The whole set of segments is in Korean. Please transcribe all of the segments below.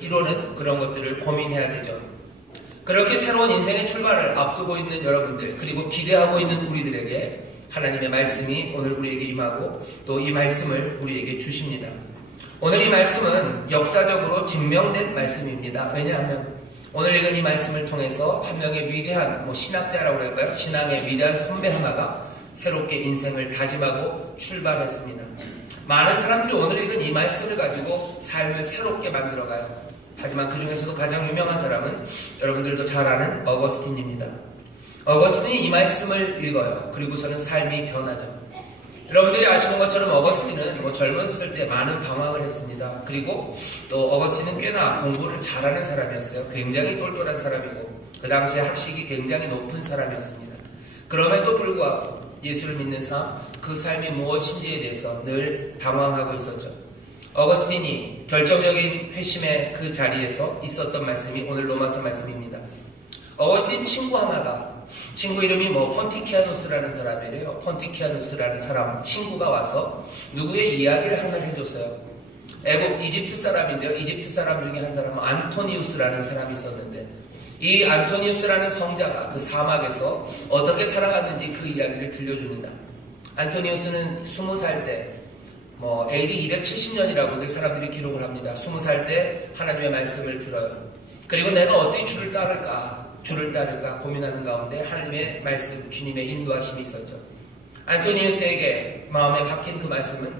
이루는 그런 것들을 고민해야 되죠. 그렇게 새로운 인생의 출발을 앞두고 있는 여러분들, 그리고 기대하고 있는 우리들에게 하나님의 말씀이 오늘 우리에게 임하고 또 이 말씀을 우리에게 주십니다. 오늘 이 말씀은 역사적으로 증명된 말씀입니다. 왜냐하면 오늘 읽은 이 말씀을 통해서 한 명의 위대한 신학자라고 할까요? 신앙의 위대한 선배 하나가 새롭게 인생을 다짐하고 출발했습니다. 많은 사람들이 오늘 읽은 이 말씀을 가지고 삶을 새롭게 만들어가요. 하지만 그 중에서도 가장 유명한 사람은 여러분들도 잘 아는 어거스틴입니다. 어거스틴이 이 말씀을 읽어요. 그리고서는 삶이 변하죠. 여러분들이 아시는 것처럼 어거스틴은 젊었을 때 많은 방황을 했습니다. 그리고 또 어거스틴은 꽤나 공부를 잘하는 사람이었어요. 굉장히 똘똘한 사람이고 그 당시에 학식이 굉장히 높은 사람이었습니다. 그럼에도 불구하고 예수를 믿는 삶, 그 삶이 무엇인지에 대해서 늘 방황하고 있었죠. 어거스틴이 결정적인 회심의 그 자리에서 있었던 말씀이 오늘 로마서 말씀입니다. 어거스틴 친구 하나가, 친구 이름이 폰티키아누스라는 사람이래요. 폰티키아누스라는 사람 친구가 와서 누구의 이야기를 하나 해줬어요. 애국 이집트 사람인데요. 이집트 사람 중에 한 사람은 안토니우스라는 사람이 있었는데 이 안토니우스라는 성자가 그 사막에서 어떻게 살아갔는지 그 이야기를 들려줍니다. 안토니우스는 20살 때 AD 270년이라고들 사람들이 기록을 합니다. 20살 때 하나님의 말씀을 들어요. 그리고 내가 어떻게 주를 따를까 고민하는 가운데 하나님의 말씀, 주님의 인도하심이 있었죠. 안토니우스에게 마음에 박힌 그 말씀은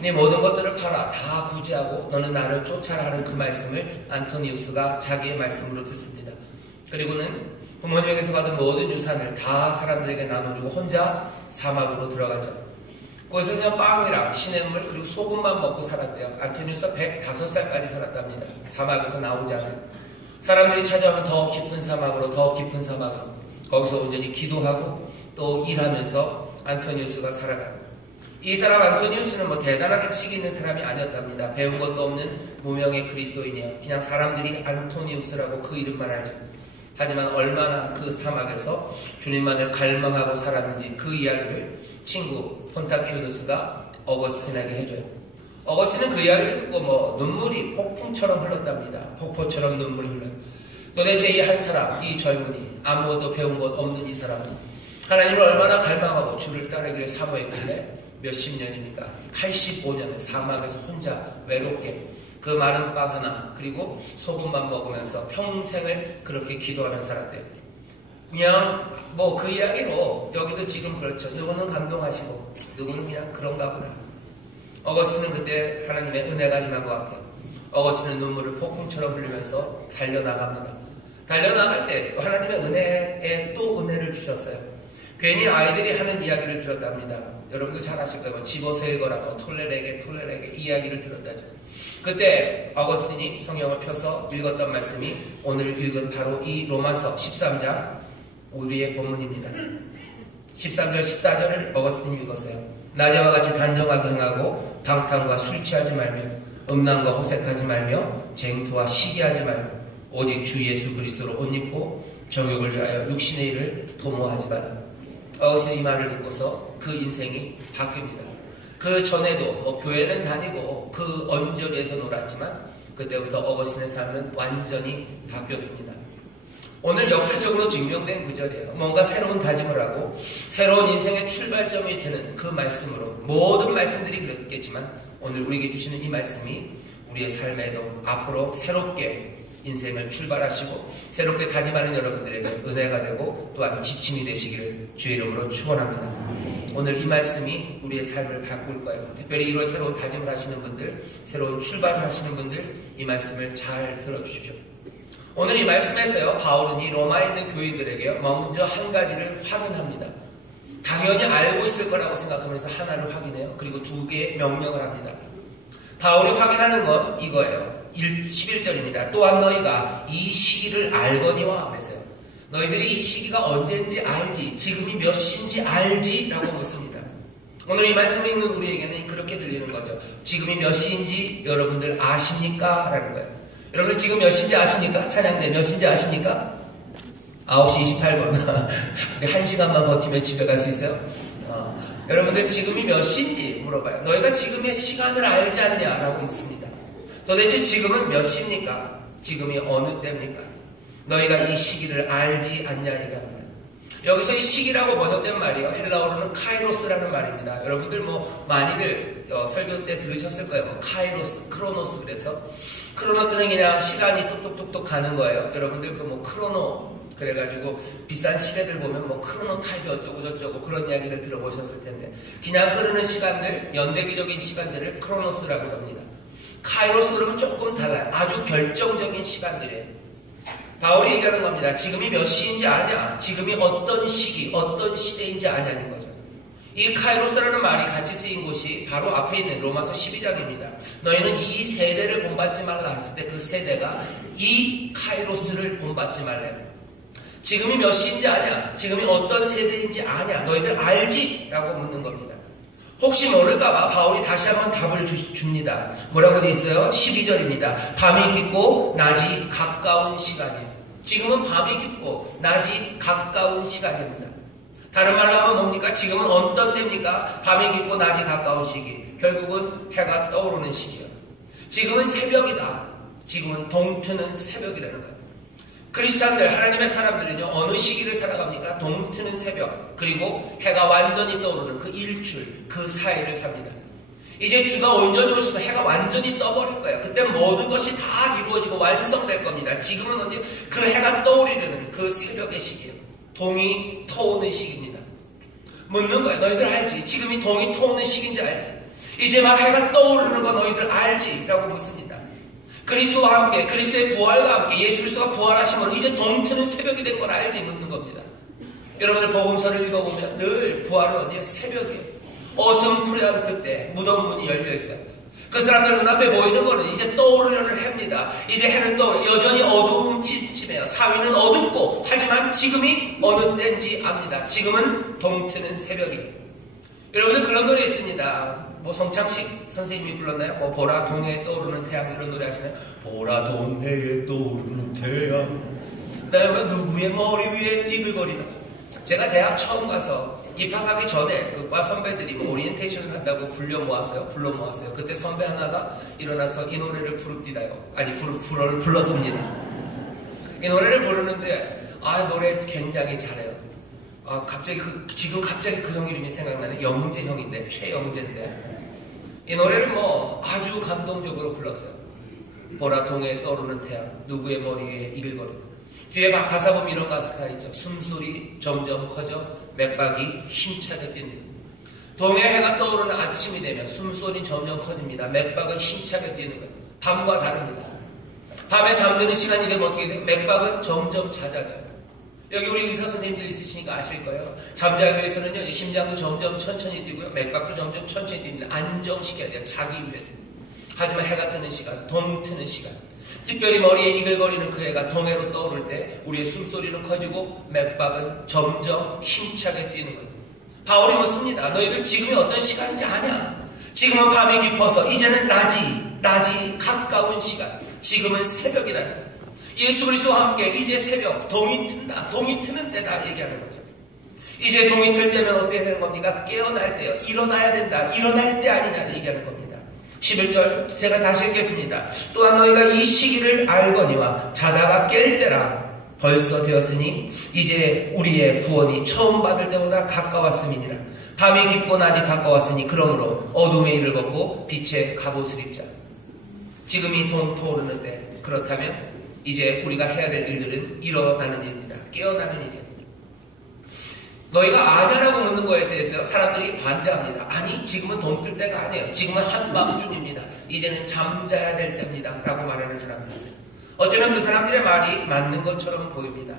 네 모든 것들을 팔아 다 구제하고 너는 나를 쫓아라 하는 그 말씀을 안토니우스가 자기의 말씀으로 듣습니다. 그리고는 부모님에게서 받은 모든 유산을 다 사람들에게 나눠주고 혼자 사막으로 들어가죠. 거기서 그냥 빵이랑 시냇물 그리고 소금만 먹고 살았대요. 안토니우스가 105살까지 살았답니다. 사막에서 나오지 않아요. 사람들이 찾아오면 더 깊은 사막으로 거기서 온전히 기도하고 또 일하면서 안토니우스가 살아가요. 이 사람 안토니우스는 대단한 학식이 있는 사람이 아니었답니다. 배운 것도 없는 무명의 그리스도인이에요. 그냥 사람들이 안토니우스라고 그 이름만 알죠. 하지만 얼마나 그 사막에서 주님만을 갈망하고 살았는지 그 이야기를 친구 폰타키우누스가 어거스틴에게 해줘요. 어거스틴은 그 이야기를 듣고 눈물이 폭풍처럼 흘렀답니다. 폭포처럼 눈물이 흘러요. 도대체 이 한 사람, 이 젊은이, 아무것도 배운 것 없는 이 사람은 하나님을 얼마나 갈망하고 주를 따르기를 사모했길래 몇십 년입니까? 85년을 사막에서 혼자 외롭게 그 마른 빵 하나 그리고 소금만 먹으면서 평생을 그렇게 기도하며 살았대요. 그냥 그 이야기로 여기도 지금 그렇죠. 누구는 감동하시고 누구는 그냥 그런가 보다. 어거스틴은 그때 하나님의 은혜가 임한 것 같아요. 어거스틴은 눈물을 폭풍처럼 흘리면서 달려나갑니다. 달려나갈 때 하나님의 은혜에 또 은혜를 주셨어요. 괜히 아이들이 하는 이야기를 들었답니다. 여러분도 잘 아실 거예요. 집어서 읽어라고 톨레에게 이야기를 들었다죠. 그때 어거스틴이 성경을 펴서 읽었던 말씀이 오늘 읽은 바로 이 로마서 13장 우리의 본문입니다. 13절 14절을 어거스틴이 읽었어요. 낮에와 같이 단정하게 행하고 방탕과 술 취하지 말며 음란과 호색하지 말며 쟁투와 시기하지 말고 오직 주 예수 그리스도로 옷 입고 정욕을 위하여 육신의 일을 도모하지 말라. 어거스틴이 이 말을 듣고서 그 인생이 바뀝니다. 그 전에도 교회는 다니고 그 언저리에서 놀았지만 그때부터 어거스틴의 삶은 완전히 바뀌었습니다. 오늘 역사적으로 증명된 구절이에요. 뭔가 새로운 다짐을 하고 새로운 인생의 출발점이 되는 그 말씀으로 모든 말씀들이 그랬겠지만 오늘 우리에게 주시는 이 말씀이 우리의 삶에도 앞으로 새롭게 인생을 출발하시고 새롭게 다짐하는 여러분들에게 은혜가 되고 또한 지침이 되시기를 주의 이름으로 축원합니다. 오늘 이 말씀이 우리의 삶을 바꿀 거예요. 특별히 1월 새로운 다짐을 하시는 분들, 새로운 출발을 하시는 분들 이 말씀을 잘 들어주십시오. 오늘 이 말씀에서요, 바울은 이 로마에 있는 교인들에게 먼저 한 가지를 확인합니다. 당연히 알고 있을 거라고 생각하면서 하나를 확인해요. 그리고 2개의 명령을 합니다. 바울이 확인하는 건 이거예요. 11절입니다. 또한 너희가 이 시기를 알거니와 그랬어요. 너희들이 이 시기가 언제인지 알지, 지금이 몇 시인지 알지? 라고 묻습니다. 오늘 이 말씀을 읽는 우리에게는 그렇게 들리는 거죠. 지금이 몇 시인지 여러분들 아십니까? 라는 거예요. 여러분들 지금 몇 시인지 아십니까? 찬양대 몇 시인지 아십니까? 9시 28분. 우리 1시간만 버티면 집에 갈 수 있어요? 여러분들 지금이 몇 시인지 물어봐요. 너희가 지금의 시간을 알지 않냐? 라고 묻습니다. 도대체 지금은 몇 시입니까? 지금이 어느 때입니까? 너희가 이 시기를 알지 않냐 얘기합니다. 여기서 이 시기라고 번역된 말이요, 헬라어로는 카이로스라는 말입니다. 여러분들 많이들 설교 때 들으셨을 거예요. 카이로스, 크로노스. 그래서 크로노스는 그냥 시간이 뚝뚝뚝뚝 가는 거예요. 여러분들 크로노 그래가지고 비싼 시계들 보면 크로노 타입이 어쩌고 저쩌고 그런 이야기를 들어보셨을 텐데, 그냥 흐르는 시간들, 연대기적인 시간들을 크로노스라고 합니다. 카이로스 그러면 조금 달라요. 아주 결정적인 시간들이에요. 바울이 얘기하는 겁니다. 지금이 몇 시인지 아냐? 지금이 어떤 시기, 어떤 시대인지 아냐는 거죠. 이 카이로스라는 말이 같이 쓰인 곳이 바로 앞에 있는 로마서 12장입니다. 너희는 이 세대를 본받지 말라 했을 때 그 세대가 이 카이로스를 본받지 말래요. 지금이 몇 시인지 아냐? 지금이 어떤 세대인지 아냐? 너희들 알지? 라고 묻는 겁니다. 혹시 모를까봐 바울이 다시 한번 답을 줍니다. 뭐라고 돼 있어요? 12절입니다. 밤이 깊고 낮이 가까운 시간이에요. 지금은 밤이 깊고 낮이 가까운 시간입니다. 다른 말로 하면 뭡니까? 지금은 어떤 때입니까? 밤이 깊고 낮이 가까운 시기. 결국은 해가 떠오르는 시기예요. 지금은 새벽이다. 지금은 동트는 새벽이라는 거예요. 크리스찬들, 하나님의 사람들은요, 어느 시기를 살아갑니까? 동트는 새벽, 그리고 해가 완전히 떠오르는 그 일출, 그 사이를 삽니다. 이제 주가 온전히 오셔서 해가 완전히 떠버릴 거예요. 그때 모든 것이 다 이루어지고 완성될 겁니다. 지금은 언제? 그 해가 떠오르는 그 새벽의 시기예요. 동이 터오는 시기입니다. 묻는 거예요. 너희들 알지? 지금이 동이 터오는 시기인지 알지? 이제 막 해가 떠오르는 거 너희들 알지? 라고 묻습니다. 그리스도와 함께, 그리스도의 부활과 함께 예수 그리스도가 부활하시면 이제 동트는 새벽이 된 걸 알지? 묻는 겁니다. 여러분들 복음서를 읽어보면 늘 부활은 어디에? 새벽이에요. 어슴푸레한 그때 무덤 문이 열려있어요. 그 사람들 눈앞에 보이는 거는 이제 떠오르려는 해입니다. 이제 해는 여전히 어두움 침침해요. 사위는 어둡고, 하지만 지금이 어느 때인지 압니다. 지금은 동트는 새벽이에요. 여러분들 그런 노래 있습니다. 성창식 선생님이 불렀나요? 보라 동해에 떠오르는 태양, 이런 노래 아시나요? 보라 동해에 떠오르는 태양, 그다음에 누구의 머리 위에 이글거리는. 제가 대학 처음 가서 입학하기 전에 과 선배들이 오리엔테이션을 한다고 불러 모았어요. 그때 선배 하나가 일어나서 이 노래를 불렀습니다. 이 노래를 부르는데 노래 굉장히 잘해요. 지금 갑자기 그 형 이름이 생각나네. 영재 형인데, 최영재인데. 이 노래를 아주 감동적으로 불렀어요. 보라 동해에 떠오르는 태양, 누구의 머리에 이글거리고. 뒤에 막 가사 보면 이런 가사가 있죠. 숨소리 점점 커져 맥박이 힘차게 뛴다. 동해 해가 떠오르는 아침이 되면 숨소리 점점 커집니다. 맥박은 힘차게 뛰는 거예요. 밤과 다릅니다. 밤에 잠드는 시간이 되면 어떻게 돼요? 맥박은 점점 잦아져요. 여기 우리 의사 선생님들 있으시니까 아실 거예요. 잠자기 위해서는요, 심장도 점점 천천히 뛰고요, 맥박도 점점 천천히 뜁니다. 안정시켜야 돼요. 자기 위해서. 하지만 해가 뜨는 시간, 동트는 시간, 특별히 머리에 이글거리는 그 해가 동해로 떠오를 때 우리의 숨소리는 커지고 맥박은 점점 힘차게 뛰는 거예요. 바울이 묻습니다. 너희들 지금이 어떤 시간인지 아냐? 지금은 밤이 깊어서 이제는 낮이 가까운 시간, 지금은 새벽이라는 거예요. 예수 그리스도와 함께 이제 새벽, 동이 튼다, 동이 트는 때다 얘기하는 거죠. 이제 동이 틀 때면 어떻게 되는 겁니까? 깨어날 때요. 일어나야 된다. 일어날 때 아니냐를 얘기하는 겁니다. 11절 제가 다시 읽겠습니다. 또한 너희가 이 시기를 알거니와 자다가 깰 때라. 벌써 되었으니 이제 우리의 구원이 처음 받을 때보다 가까웠음이니라. 밤이 깊고 낮이 가까웠으니 그러므로 어둠의 일을 걷고 빛의 갑옷을 입자. 지금이 동토오르는데, 그렇다면 이제 우리가 해야 될 일들은 일어나는 일입니다. 깨어나는 일이에요. 너희가 아냐라고 묻는 거에 대해서 사람들이 반대합니다. 아니, 지금은 동뜰 때가 아니에요. 지금은 한밤중입니다. 이제는 잠자야 될 때입니다. 라고 말하는 사람들. 어쩌면 그 사람들의 말이 맞는 것처럼 보입니다.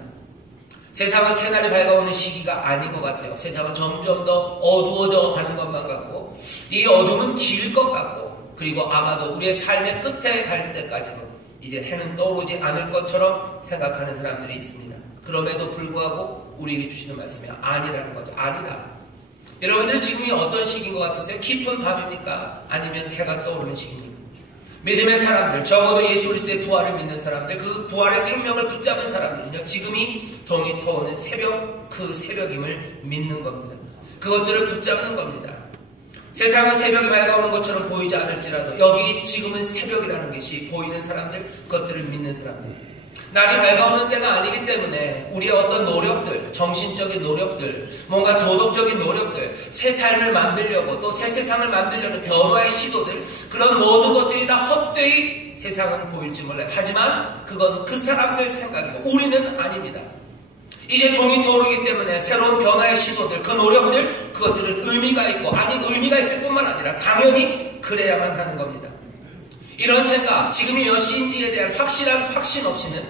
세상은 새날이 밝아오는 시기가 아닌 것 같아요. 세상은 점점 더 어두워져 가는 것만 같고, 이 어둠은 길 것 같고, 그리고 아마도 우리의 삶의 끝에 갈 때까지도 이제 해는 떠오르지 않을 것처럼 생각하는 사람들이 있습니다. 그럼에도 불구하고 우리에게 주시는 말씀이 아니라는 거죠. 아니다. 여러분들은 지금이 어떤 시기인 것 같으세요? 깊은 밤입니까? 아니면 해가 떠오르는 시기입니까? 믿음의 사람들, 적어도 예수 그리스도의 부활을 믿는 사람들, 그 부활의 생명을 붙잡은 사람들은요, 지금이 동이 터오는 새벽, 그 새벽임을 믿는 겁니다. 그것들을 붙잡는 겁니다. 세상은 새벽이 맑아오는 것처럼 보이지 않을지라도 여기 지금은 새벽이라는 것이 보이는 사람들, 그것들을 믿는 사람들. 날이 밝아오는 때가 아니기 때문에 우리의 어떤 노력들, 정신적인 노력들, 뭔가 도덕적인 노력들, 새 삶을 만들려고 또 새 세상을 만들려는 변화의 시도들, 그런 모든 것들이 다 헛되이 세상은 보일지 몰라요. 하지만 그건 그 사람들 생각이고 우리는 아닙니다. 이제 동이 떠오르기 때문에 새로운 변화의 시도들, 그 노력들, 그것들은 의미가 있고, 아니 의미가 있을 뿐만 아니라 당연히 그래야만 하는 겁니다. 이런 생각, 지금이 몇 시인지에 대한 확실한 확신 없이는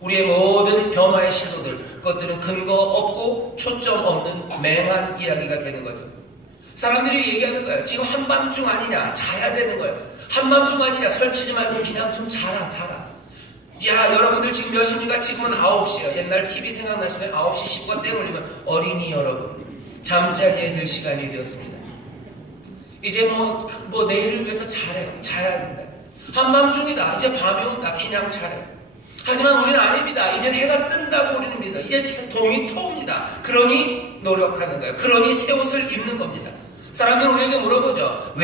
우리의 모든 변화의 시도들, 그것들은 근거 없고 초점 없는 맹한 이야기가 되는 거죠. 사람들이 얘기하는 거예요. 지금 한밤중 아니냐, 자야 되는 거예요. 한밤중 아니냐, 설치지 말고 그냥 좀 자라. 야, 여러분들 지금 몇 시입니까? 지금은 9시요. 옛날 TV 생각나시면 9시 10분 땡 울리면 어린이 여러분, 잠자리에 들 시간이 되었습니다. 이제 뭐 내일을 위해서 자야 된다. 한밤중이다. 이제 밤이 온다. 그냥 자래. 하지만 우리는 아닙니다. 이제 해가 뜬다고 우리는 믿니다. 이제 동이 터옵니다. 그러니 노력하는 거예요. 그러니 새 옷을 입는 겁니다. 사람들은 우리에게 물어보죠. 왜